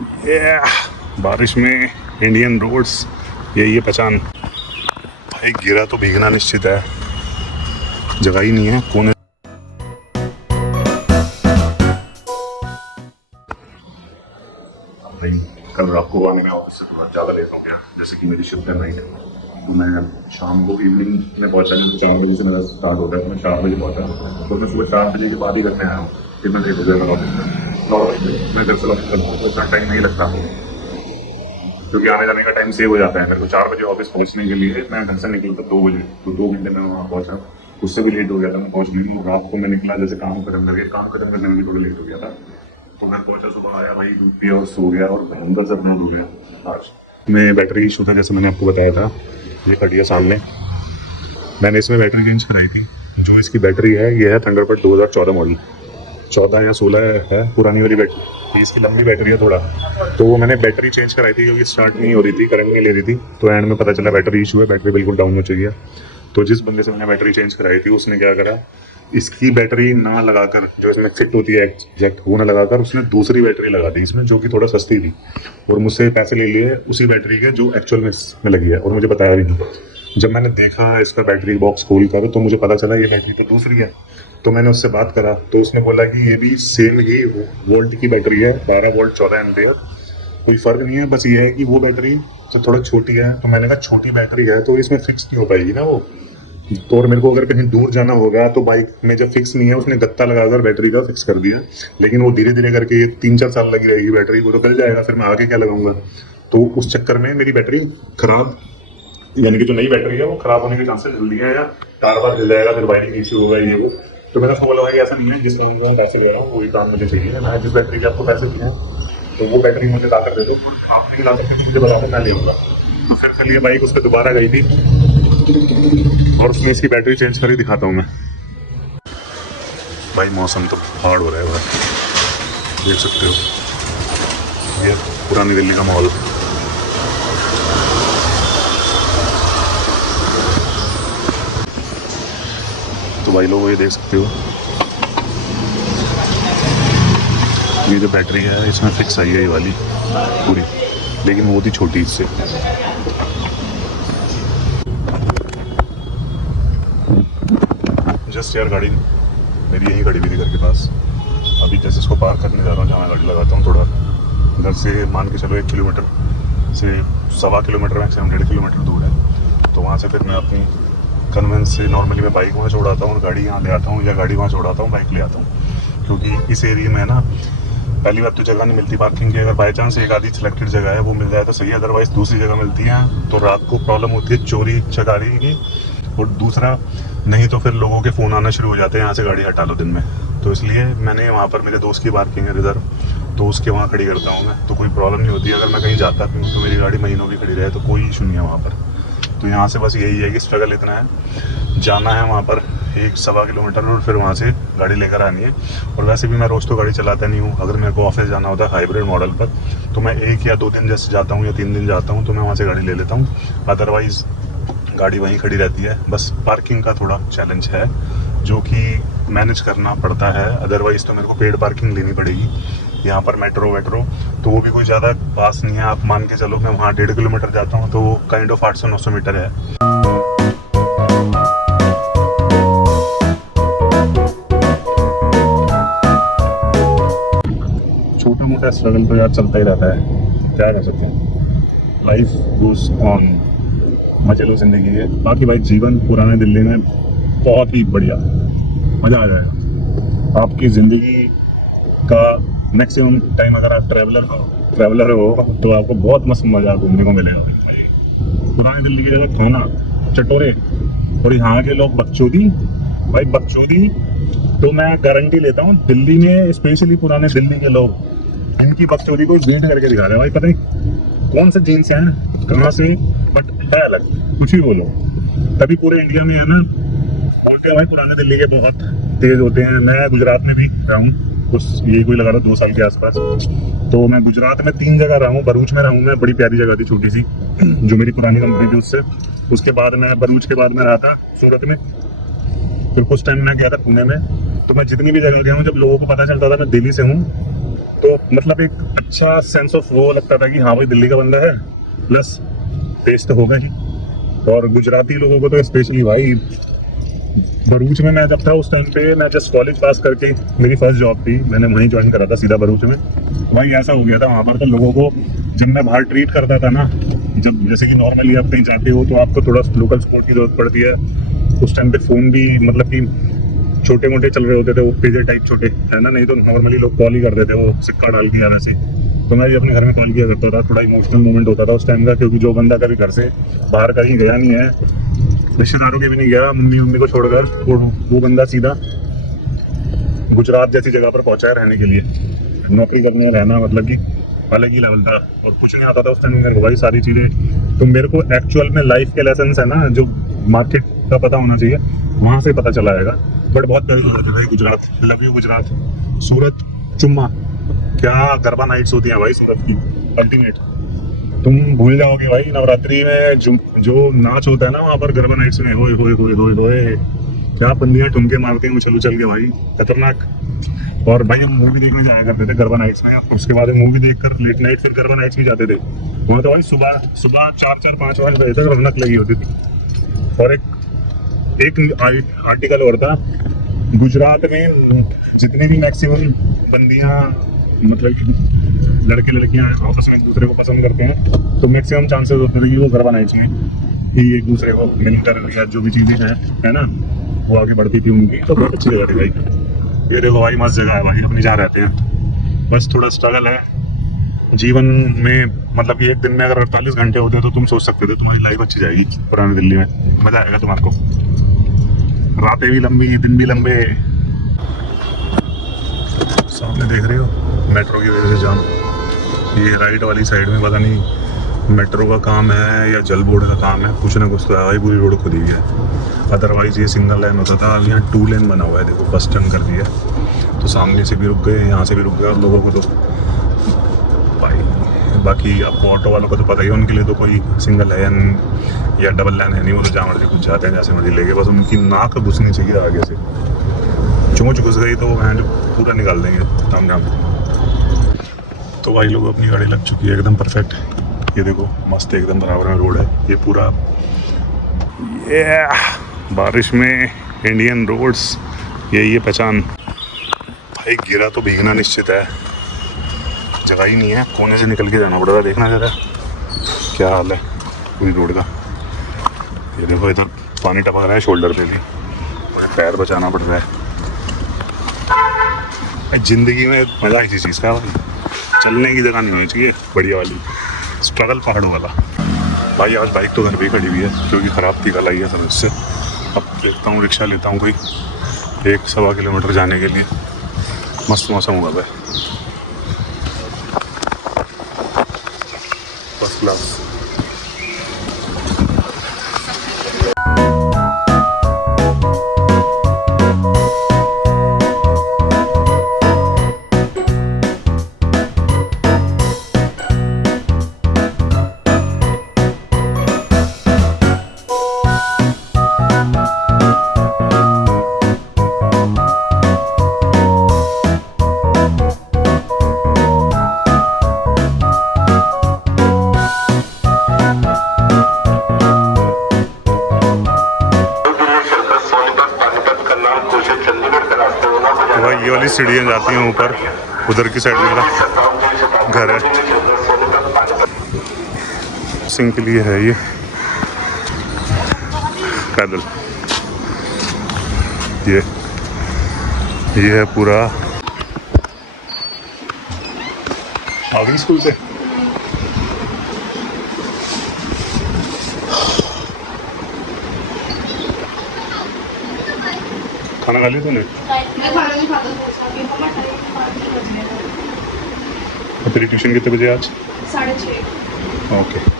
बारिश में Indian roads, यही है पहचान। भाई गिरा तो भीगना निश्चित है, जगह ही नहीं है कोने। भाई कल रात को आने में ऑफिस से थोड़ा ज़्यादा लेट हो गया, जैसे कि मेरी शिफ्ट है नाइट है, तो मैं शाम को इवनिंग में पहुंचा। तो 4 बजे से मेरा स्टार्ट होता है, तो मैं 4 बजे पहुंचा। तो मैं सुबह 4 बजे के बाद ही घर में आया हूँ, फिर मैं लेट हो गया ऑफिस में। नॉर्मली मैं घर से लौट करता हूँ तो इतना टाइम नहीं लगता, क्योंकि आने जाने का टाइम सेव हो जाता है। मेरे को 4 बजे ऑफिस पहुंचने के लिए मैं घर से निकला था 2 बजे, तो 2 घंटे में वहाँ पहुंचा। उससे भी लेट हो गया था मैं पहुंचने में। रात को मैं निकला, जैसे काम खत्म करने में भी थोड़ा लेट हो गया था। तो घर पहुंचा, सुबह आया, भाई दूध पिया और सो गया, और भयंकर से अपना हो गया। आज में बैटरी इशू था, जैसे मैंने आपको बताया था। ये खड़ी है सामने, मैंने इसमें बैटरी चेंज कराई थी। जो इसकी बैटरी है, ये है थंडरबर्ड 2014 मॉडल, 14 या 16 है पुरानी वाली बैटरी। इसकी लंबी बैटरी है थोड़ा, तो वो मैंने बैटरी चेंज कराई थी क्योंकि स्टार्ट नहीं हो रही थी, करंट नहीं ले रही थी। तो एंड में पता चला बैटरी इशू है, बैटरी बिल्कुल डाउन हो चुकी है। तो जिस बंदे से मैंने बैटरी चेंज कराई थी, उसने क्या करा, इसकी बैटरी ना लगाकर, जो इसमें फिट होती है एग्जैक्ट, वो ना लगाकर उसने दूसरी बैटरी लगा दी इसमें, जो कि थोड़ा सस्ती थी, और मुझसे पैसे ले लिए उसी बैटरी के जो एक्चुअल में इसमें लगी है, और मुझे बताया भी नहीं। जब मैंने देखा इसका बैटरी बॉक्स खोल कर, तो मुझे पता चला ये बैटरी तो दूसरी है। तो मैंने उससे बात करा, तो उसने बोला कि ये भी सेम ही वोल्ट की बैटरी है, 12 वोल्ट 14 एम्पियर, कोई फ़र्क नहीं है, बस ये है कि वो बैटरी तो थोड़ा छोटी है। तो मैंने कहा छोटी बैटरी है तो इसमें फिक्स नहीं हो पाएगी ना वो। तो और मेरे को अगर कहीं दूर जाना होगा तो बाइक में जब फिक्स नहीं है, उसने गत्ता लगाकर बैटरी का फिक्स कर दिया। लेकिन वो धीरे धीरे करके 3-4 साल लगी रहेगी बैटरी, वो तो गल जाएगा, फिर मैं आगे क्या लगाऊंगा। तो उस चक्कर में मेरी बैटरी खराब, यानी कि जो नई बैटरी है वो खराब होने के चांसेस जल्दी है, या तार बार हिल जाएगा, फिर वायरिंग इश्यू होगा, ये वो। तो मैंने उसको बोला भाई ऐसा नहीं है, जिस काम का पैसे दे रहा हूँ वही काम मुझे चाहिए। मैं जिस बैटरी के आपको पैसे दिए हैं, तो वो बैटरी मुझे ला कर दे दो। आप नहीं ला सकते, मुझे बताओ, मैं ले आऊँगा। तो फिर चलिए बाइक उस पर दोबारा गई थी, और उसमें इसकी बैटरी चेंज करी, दिखाता हूँ मैं। भाई मौसम तो हार्ड हो रहा है भाई, देख सकते हो, ये पुरानी दिल्ली का माहौल। तो भाई लोग ये देख सकते हो, ये जो बैटरी है इसमें फिक्स आई है ये वाली पूरी, लेकिन बहुत ही छोटी इससे। जस्ट यार गाड़ी मेरी यहीं खड़ी हुई थी घर के पास। अभी जैसे इसको पार्क करने जा रहा हूँ, जहाँ मैं गाड़ी लगाता हूँ, थोड़ा घर से मान के चलो 1 किलोमीटर से 1.25 किलोमीटर, मैक्सिमम 1.5 किलोमीटर दूर है। तो वहाँ से फिर मैं अपनी कन्वेंस से नॉर्मली मैं बाइक वहाँ छोड़ाता हूँ और गाड़ी यहाँ ले आता हूँ, या गाड़ी वहाँ छोड़ाता हूँ, बाइक ले आता हूँ। क्योंकि इस एरिया में ना, पहली बात तो जगह नहीं मिलती पार्किंग की। अगर बाई चांस एक आधी सिलेक्टेड जगह है वो मिल जाए तो सही है, अदरवाइज़ दूसरी जगह मिलती है तो रात को प्रॉब्लम होती है चोरी चकारी की। और दूसरा, नहीं तो फिर लोगों के फ़ोन आना शुरू हो जाते हैं, यहाँ से गाड़ी हटा लो दिन में। तो इसलिए मैंने वहाँ पर मेरे दोस्त की पार्किंग है रिजर्व, तो उसके वहाँ खड़ी करता हूँ मैं, तो कोई प्रॉब्लम नहीं होती। अगर मैं कहीं जाता हूँ तो मेरी गाड़ी महीनों भी खड़ी रहे तो कोई इशू नहीं है वहाँ पर। तो यहाँ से बस यही है कि स्ट्रगल इतना है, जाना है वहाँ पर 1-1.25 किलोमीटर, और फिर वहाँ से गाड़ी लेकर आनी है। और वैसे भी मैं रोज़ तो गाड़ी चलाता नहीं हूँ। अगर मेरे को ऑफिस जाना होता है हाइब्रिड मॉडल पर, तो मैं 1 या 2 दिन जैसे जाता हूँ, या 3 दिन जाता हूँ, तो मैं वहाँ से गाड़ी ले लेता हूँ। अदरवाइज़ गाड़ी वहीं खड़ी रहती है। बस पार्किंग का थोड़ा चैलेंज है जो कि मैनेज करना पड़ता है, अदरवाइज़ तो मेरे को पेड पार्किंग लेनी पड़ेगी। यहाँ पर मेट्रो वेट्रो तो वो भी कोई ज़्यादा पास नहीं है। आप मान के चलो मैं वहाँ 1.5 किलोमीटर जाता हूँ, तो वो काइंड ऑफ 800-900 मीटर है। छोटा मोटा स्ट्रगल तो यार चलता ही रहता है, क्या कर सकते हैं, लाइफ गोज ऑन, मजे लो जिंदगी है। बाकी भाई जीवन पुराने दिल्ली में बहुत ही बढ़िया, मज़ा आ जाएगा। आपकी ज़िंदगी का मैक्सिमम टाइम अगर आप ट्रैवलर हो तो आपको बहुत मस्त मज़ा घूमने को मिलेगा भाई। पुरानी दिल्ली की जगह खाना चटोरे, और यहाँ के लोग बकचोदी, भाई बकचोदी तो मैं गारंटी लेता हूँ, दिल्ली में स्पेशली पुराने दिल्ली के लोग इनकी बकचोदी को वेट करके दिखा रहे हैं भाई। पता नहीं कौन सा जीन्स है, कहाँ से, बट है अलग, कुछ ही बोलो। तभी पूरे इंडिया में है ना, बोलते हैं भाई पुराने दिल्ली के बहुत तेज होते हैं। मैं गुजरात में भी रहा हूँ कुछ, यही कोई लगा रहा 2 साल के आसपास। तो मैं गुजरात में 3 जगह रहा हूँ। भरूच में रहा हूँ मैं, बड़ी प्यारी जगह थी छोटी सी, जो मेरी पुरानी कंपनी थी उससे। उसके बाद मैं भरूच के बाद में रहा था सूरत में, फिर कुछ टाइम मैं गया था पुणे में। तो मैं जितनी भी जगह गया हूँ, जब लोगों को पता चलता था मैं दिल्ली से हूँ, तो मतलब एक अच्छा सेंस ऑफ वो लगता था कि हाँ भाई दिल्ली का बंदा है, प्लस टेस्ट होगा ही। और गुजराती लोगों को तो स्पेशली भाई, भरूच में मैं जब था उस टाइम पे, मैं जस्ट कॉलेज पास करके मेरी फर्स्ट जॉब थी, मैंने वहीं ज्वाइन करा था सीधा भरूच में। वहीं ऐसा हो गया था, वहाँ पर तो लोगों को जब मैं बाहर ट्रीट करता था ना, जब जैसे कि नॉर्मली आप कहीं जाते हो तो आपको थोड़ा लोकल सपोर्ट की जरूरत पड़ती है। उस टाइम पे फ़ोन भी मतलब कि छोटे मोटे चल रहे होते थे, वो पेजर टाइप छोटे, है ना, नहीं तो नॉर्मली लोग कॉल ही करते थे वो सिक्का डाल के या वैसे। तो मैं भी अपने घर में कॉल किया करता था। थोड़ा इमोशनल मोमेंट होता था उस टाइम का, क्योंकि जो बंदा कभी घर से बाहर कहीं गया नहीं है, रिश्तेदारों के भी नहीं गया, मम्मी को छोड़कर, वो बंदा सीधा गुजरात जैसी जगह पर पहुंचा है रहने के लिए, नौकरी करने रहना, मतलब कि अलग ही लेवल था। और कुछ नहीं आता था उस टाइम मेरे को भाई सारी चीज़ें। तो मेरे को एक्चुअल में लाइफ के लेसन है ना, जो मार्केट का पता होना चाहिए, वहाँ से पता चला आएगा। बट बहुत प्यारी जगह थी भाई गुजरात, लव यू गुजरात। सूरत चुम्मा, क्या गरबा नाइट्स होती हैं भाई सूरत की, अल्टीमेट। तुम भूल जाओगे भाई नवरात्रि में जो नाच होता है ना वहाँ पर गरबा नाइट्स में, होए होए होए होए होए, क्या बंदियाँ ठुमके मारते हैं उछल उछल के भाई, खतरनाक। और भाई हम मूवी देखने जाया करते थे गरबा नाइट्स में, उसके बाद मूवी देखकर लेट नाइट फिर गरबा नाइट्स भी जाते थे। वहाँ तो भाई सुबह सुबह 4-4-5 बजे तक रौनक लगी होती थी। और एक आर्टिकल और था, गुजरात में जितने भी मैक्सिमम बंदियां, मतलब कि लड़के लड़कियां आपस में एक दूसरे को पसंद करते हैं, तो मैक्सिमम चांसेस होते थे कि वो गरबा नाइट्स में ही एक दूसरे को मिलकर या जो भी चीजें हैं, है ना, वो आगे बढ़ती थी उनकी। तो बहुत अच्छी जगह थी भाई। ये देखो भाई मस्त जगह है भाई, अपनी जहाँ रहते हैं। बस थोड़ा स्ट्रगल है जीवन में, मतलब कि एक दिन में अगर 48 घंटे होते तो तुम सोच सकते थे तुम्हारी लाइफ अच्छी जाएगी पुरानी दिल्ली में, मजा आएगा तुम्हारे को। रातें भी लंबी, दिन भी लंबे। सामने देख रहे हो मेट्रो की वजह से जाम। ये राइट वाली साइड में पता नहीं मेट्रो का काम है या जल बोर्ड का काम है, कुछ ना कुछ तो है भाई, पूरी रोड खुदी हुई है। अदरवाइज ये सिंगल लाइन होता था, अब यहाँ 2 लेन बना हुआ है, देखो बस टर्न कर दिया। तो सामने से भी रुक गए, यहाँ से भी रुक गए, और लोगों को तो भाई, बाकी आपको ऑटो वालों को तो पता ही है, उनके लिए तो कोई सिंगल लाइन या डबल लाइन है नहीं, वो तो जहाँ मर्जी कुछ जाते हैं जैसे मर्जी लेके, बस उनकी नाक घुसनी चाहिए आगे से। चोंच घुस गई तो वो हैंड पूरा निकाल देंगे ताम झाम। तो भाई लोग अपनी गाड़ी लग चुकी है एकदम परफेक्ट। ये देखो मस्त एकदम बराबर में रोड है ये पूरा। ये बारिश में इंडियन रोड्स, यही है पहचान। भाई गिरा तो भीगना निश्चित है, जगह ही नहीं है, कोने से निकल के जाना पड़ेगा। देखना जरा क्या हाल है पूरी रोड का। ये देखो इधर पानी टपक रहा है शोल्डर पे भी, पैर बचाना पड़ रहा है। जिंदगी में मजा इसी चीज़ का भाई, चलने की जगह नहीं होनी चाहिए बढ़िया वाली, स्ट्रगल पहाड़ों वाला। भाई आज बाइक तो घर पे ही खड़ी हुई है क्योंकि ख़राब थी, कल आई है समझ से। अब देखता हूँ रिक्शा लेता हूँ कोई 1-1.25 किलोमीटर जाने के लिए। मस्त मौसम हुआ भाई, फर्स्ट क्लास। भाई ये वाली सीढ़ियाँ जाती हैं ऊपर, उधर की साइड मेरा घर है। सिंह के लिए है ये पैदल, ये है पूरा। आ गई स्कूल से? खाना खा लिया तूने? तेरी ट्यूशन कितने बजे आज? 6:30। ओके।